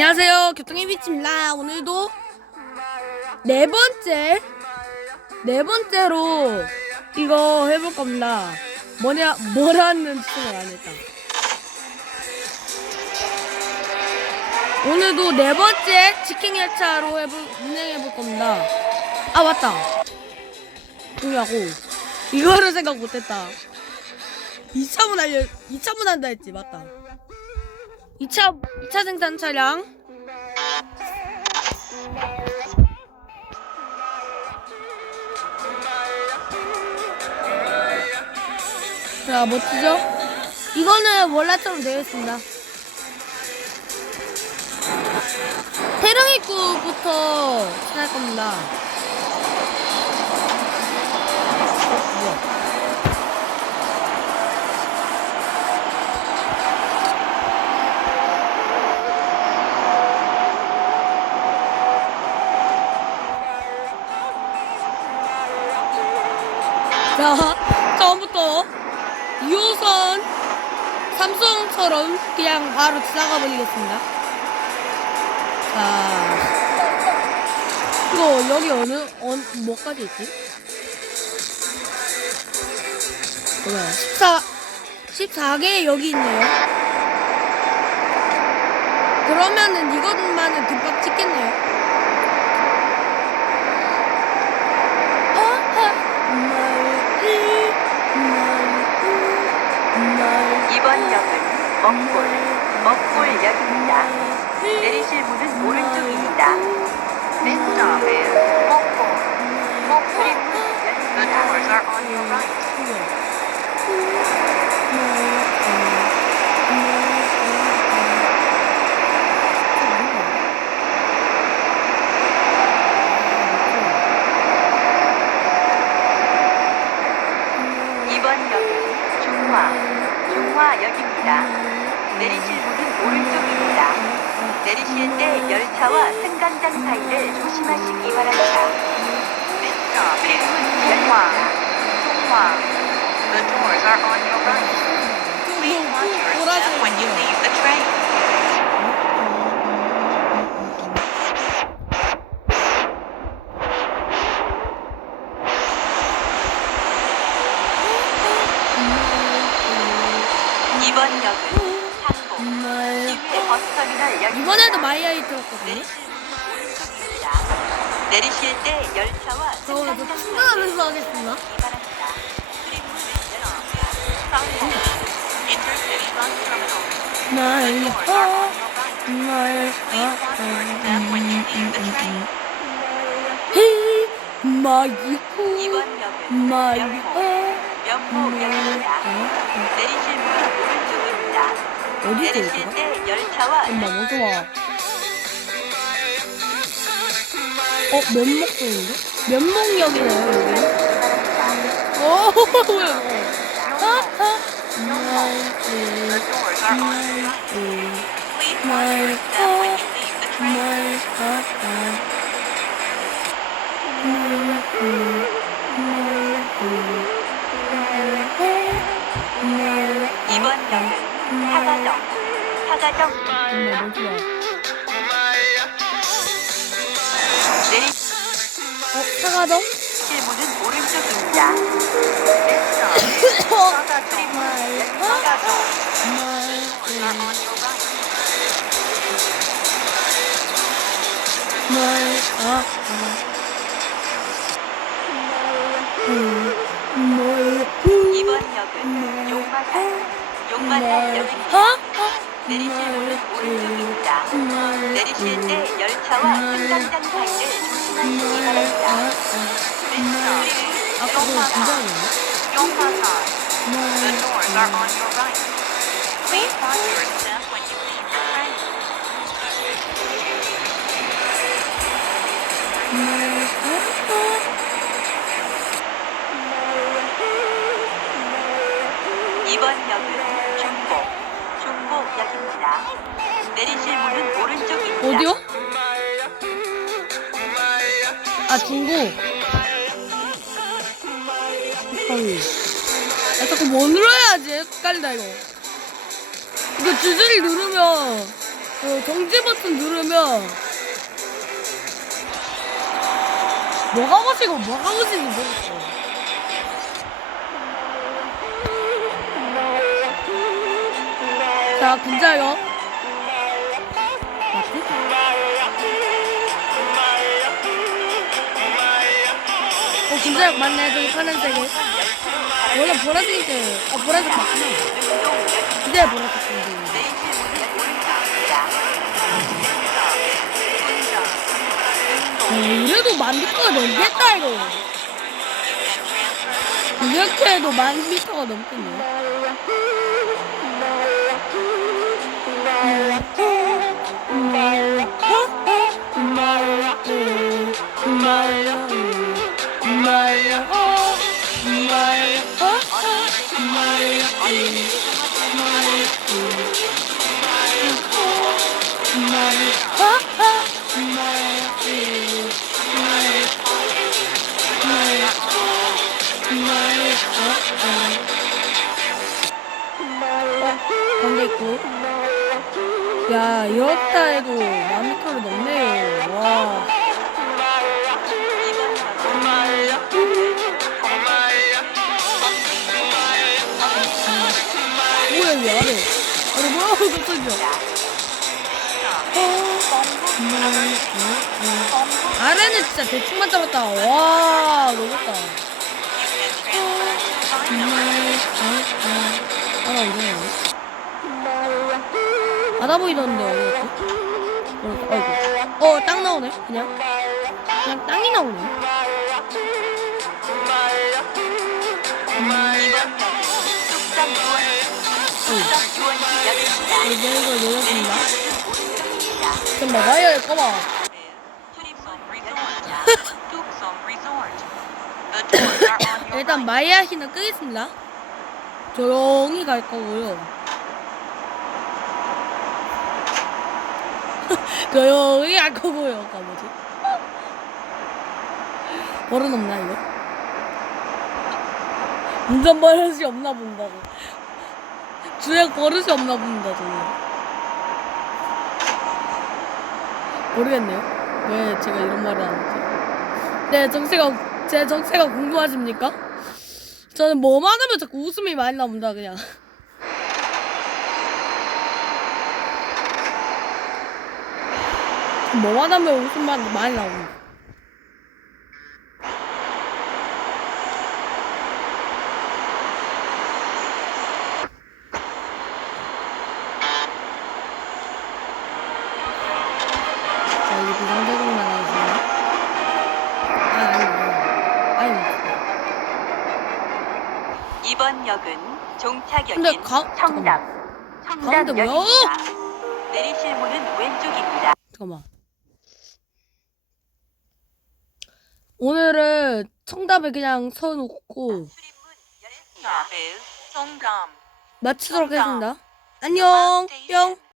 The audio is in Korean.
안녕하세요. 교통의 비치입니다. 오늘도 네 번째, 네 번째로 이거 해볼 겁니다. 뭐냐, 뭐라는 뜻을 안 했다. 오늘도 네 번째 치킨 열차로 해볼, 운행해볼 겁니다. 아, 맞다. 뭐냐고. 이거를 생각 못했다. 2차문 알려, 2차문 한다 했지, 맞다. 2차, 2차 생산 차량. 자, 멋지죠? 이거는 월라처럼 되어 있습니다. 태릉 입구부터 시작할 겁니다. 자, 처음부터 2호선 삼성처럼 그냥 바로 지나가 버리겠습니다. 자, 이거 여기 어느, 어느, 뭐까지 있지? 뭐야, 14, 14개 여기 있네요. 그러면은 이것만은 금방 찍겠네요. 이번 역은 먹골, 먹골역입니다. 내리실 문은 오른쪽입니다. Is 먹골, 먹골. The doors are on your right. 이번 역은 중화, 중화역입니다. 내리실 문은 오른쪽입니다. 내리실 때 열차와 승강장 사이를 조심하시기 바랍니다. 중화, 중화. The doors are on your right. Please watch your step when you leave the train. 이번 역은 상봉, 시외 버스터미널 역입니다. 이번에도 마이아이 들었거든요. 내리실 때 열차와 저 오늘 또 충전하면서 하겠습니다. 바랍니다. 날 right. 날 the train. 마이쿠 이번 역은 마이 면목, 면목역입니다. 내리실 오른쪽입니다. 어디서 열차와 엄마 어서 와. 어 면목동인데? 면목역이네요 여기. 어 뭐야 이거? 이번 역은 사가정, 사가정 엄마 어서 와. 내리실 어 사가정? 문은 오른쪽입니다. your right. 이번 역은 용마산, 용마산 역입니다. 내리실 문은 오른쪽입니다. 내리실 때 열차와 승강장 사이를 조심하시기 바랍니다. 긴장이었나? 용마산. The doors are on your right. Please watch your step when you leave the train. 이 아 중국. 헷갈리. 아 자꾸 뭐 눌러야지 헷갈린다 이거. 이거 줄줄이 누르면 어, 정지 버튼 누르면 뭐가 멋이고 뭐가 멋인지 모르겠어. 자, 군자요. 어, 군자역 맞네. 저기 파란색에. 원래 보라색인데, 어, 보라색 맞구나. 근데 보라색 군자역. 어, 이래도 만 미터가 넘겠다 이거 이렇게 해도 만 미터가 넘겠네 건데 야 이렇다 해도 만 미터를 넘네요 와 깜짝이야. 아래는 진짜 대충만 잡았다. 와 너무했다. 알아 이거네. 바다 보이던데 어디? 갔지? 어, 아이고 어 땅 나오네 그냥? 그냥 땅이 나오네 어, 이제 이걸 내렸습니다 좀 막아야 될까봐 일단 마이아히는 끄겠습니다. 조용히 갈 거고요. 조용히 갈 거고요. 아까 뭐지? 버릇 없나 이거? 운전 버릇이 없나 본다고. 주행 버릇이 없나 본다 저는. 모르겠네요. 왜 제가 이런 말을 하는지. 네, 정체가 제 정체가 궁금하십니까? 저는 뭐만 하면 자꾸 웃음이 많이 나온다 그냥. 뭐만 하면 웃음만 많이 나온다. 자, 이게 비상적으로 나가주세요. 아, 아니, 아니, 아니. 이번 역은 근데 종착역인 가- 청담 가운데 뭐야? 청담역입니다. 내리실 문은 왼쪽입니다. 잠깐만. 오늘은 청담에 그냥 서놓고 청담 마치도록 하겠습니다. 안녕, 뿅.